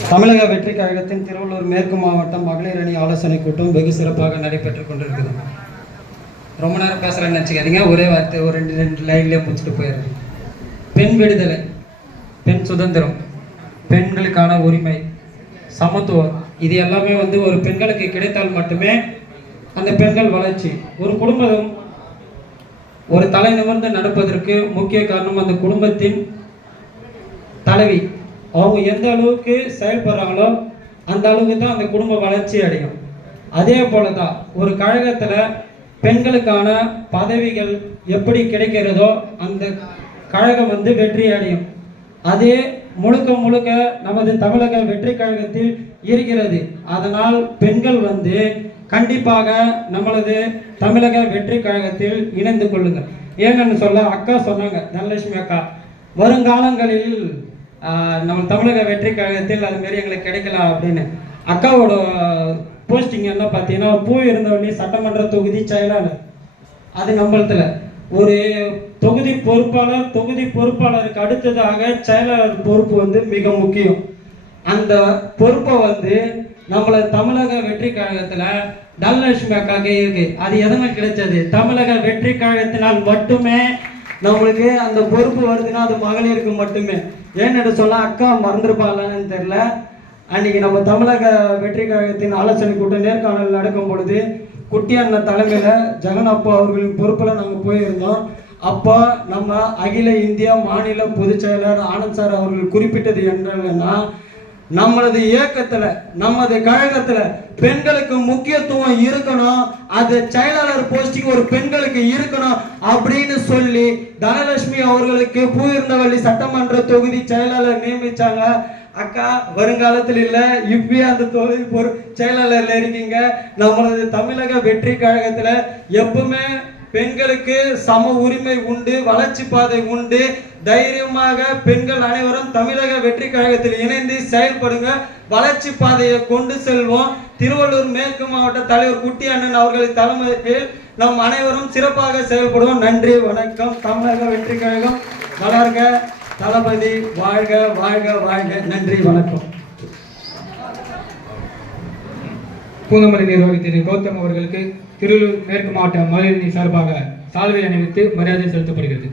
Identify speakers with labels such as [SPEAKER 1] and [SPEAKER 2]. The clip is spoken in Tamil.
[SPEAKER 1] தமிழக வெற்றி கழகத்தின் திருவள்ளூர் மேற்கு மாவட்டம் மகளிர் அணி ஆலோசனை கூட்டம் வெகு சிறப்பாக நடைபெற்று கொண்டிருக்குது ரொம்ப நேரம் பேசுகிறேன்னு நினச்சிக்காதீங்க. ஒரே வார்த்தை ஒரு ரெண்டு ரெண்டு லைன்லேயே முடிச்சுட்டு போயிடுறேன். பெண் விடுதலை பெண் சுதந்திரம் பெண்களுக்கான உரிமை சமத்துவம் இது எல்லாமே வந்து ஒரு பெண்களுக்கு கிடைத்தால் மட்டுமே அந்த பெண்கள் வளர்ச்சி. ஒரு குடும்பம் ஒரு தலை நிமிர்ந்து நடப்பதற்கு முக்கிய காரணம் அந்த குடும்பத்தின் தலைவி. அவங்க எந்த அளவுக்கு செயல்படுறாங்களோ அந்த அளவுக்கு தான் அந்த குடும்ப வளர்ச்சி அடையும். அதே போல தான் ஒரு கழகத்தில் பெண்களுக்கான பதவிகள் எப்படி கிடைக்கிறதோ அந்த கழகம் வந்து வெற்றி அடையும். அதே முழுக்க முழுக்க நமது தமிழக வெற்றி கழகத்தில் இருக்கிறது. அதனால் பெண்கள் வந்து கண்டிப்பாக நம்மளது தமிழக வெற்றி கழகத்தில் இணைந்து கொள்ளுங்கள். ஏங்கன்னு சொல்ல அக்கா சொன்னாங்க தனலட்சுமி அக்கா. வருங்காலங்களில் நம்ம தமிழக வெற்றி கழகத்தில் அது மாரி எங்களுக்கு கிடைக்கலாம் அப்படின்னு அக்காவோட போஸ்டிங் என்ன பார்த்தீங்கன்னா பூ இருந்தவொடனே சட்டமன்ற தொகுதி செயலாளர். அது நம்மளத்தில். ஒரு தொகுதி பொறுப்பாளர் தொகுதி பொறுப்பாளருக்கு அடுத்ததாக செயலாளர் பொறுப்பு வந்து மிக முக்கியம். அந்த பொறுப்பை வந்து நம்மள தமிழக வெற்றி கழகத்தில் தனலட்சுமி அக்காக்கு இருக்கு. அது எதனால் கிடைச்சது? தமிழக வெற்றி கழகத்தினால் மட்டுமே நம்மளுக்கு அந்த பொறுப்பு வருதுன்னா அது மகளிருக்கு மட்டுமே. ஏன்னு சொல்ல அக்கா மறந்துருப்பாங்களான்னு தெரியல. அன்னைக்கு நம்ம தமிழக வெற்றி கழகத்தின் ஆலோசனை கூட்டம் நேர்காணல் நடக்கும் பொழுது குட்டி அண்ணன் தலைமையில் ஜெகன் அப்பா அவர்களின் பொறுப்பில் நாங்கள் போயிருந்தோம். அப்போ நம்ம அகில இந்திய மாநில பொதுச் செயலர் ஆனந்த் சார் அவர்கள் குறிப்பிட்டது என்னன்னா நம்மளது இயக்கத்துல நமது கழகத்துல பெண்களுக்கு முக்கியத்துவம் இருக்கணும். அது செயலாளர் போஸ்டிங் ஒரு பெண்களுக்கு இருக்கணும் அப்படின்னு சொல்லி தனலட்சுமி அவர்களுக்கு பூவிருந்தவள்ளி சட்டமன்ற தொகுதி செயலாளர் நியமிச்சாங்க. அக்கா வருங்காலத்தில் இல்ல இப்பயே அந்த தொகுதி பொருள் செயலாளர்ல இருக்கீங்க. நம்மளது தமிழக வெற்றி கழகத்துல எப்பவுமே பெண்களுக்கு சம உரிமை உண்டு வளர்ச்சி பாதை உண்டு. தைரியமாக பெண்கள் அனைவரும் தமிழக வெற்றி கழகத்தில் இணைந்து செயல்படுங்க. வளர்ச்சி பாதையை கொண்டு செல்வோம். திருவள்ளூர் மேற்கு மாவட்ட தலைவர் குட்டி அண்ணன் அவர்களின் தலைமையில் நம் அனைவரும் சிறப்பாக செயல்படுவோம். நன்றி வணக்கம். தமிழக வெற்றி கழகம் வளர்க. தளபதி வாழ்க வாழ்க வாழ்க. நன்றி வணக்கம்.
[SPEAKER 2] பூந்தமல்லி நிர்வாகி திரு கௌதம் அவர்களுக்கு திருவள்ளூர் மேற்கு மாவட்ட மகளிர் சார்பாக சால்வை அணிவித்து மரியாதை செலுத்தப்படுகிறது.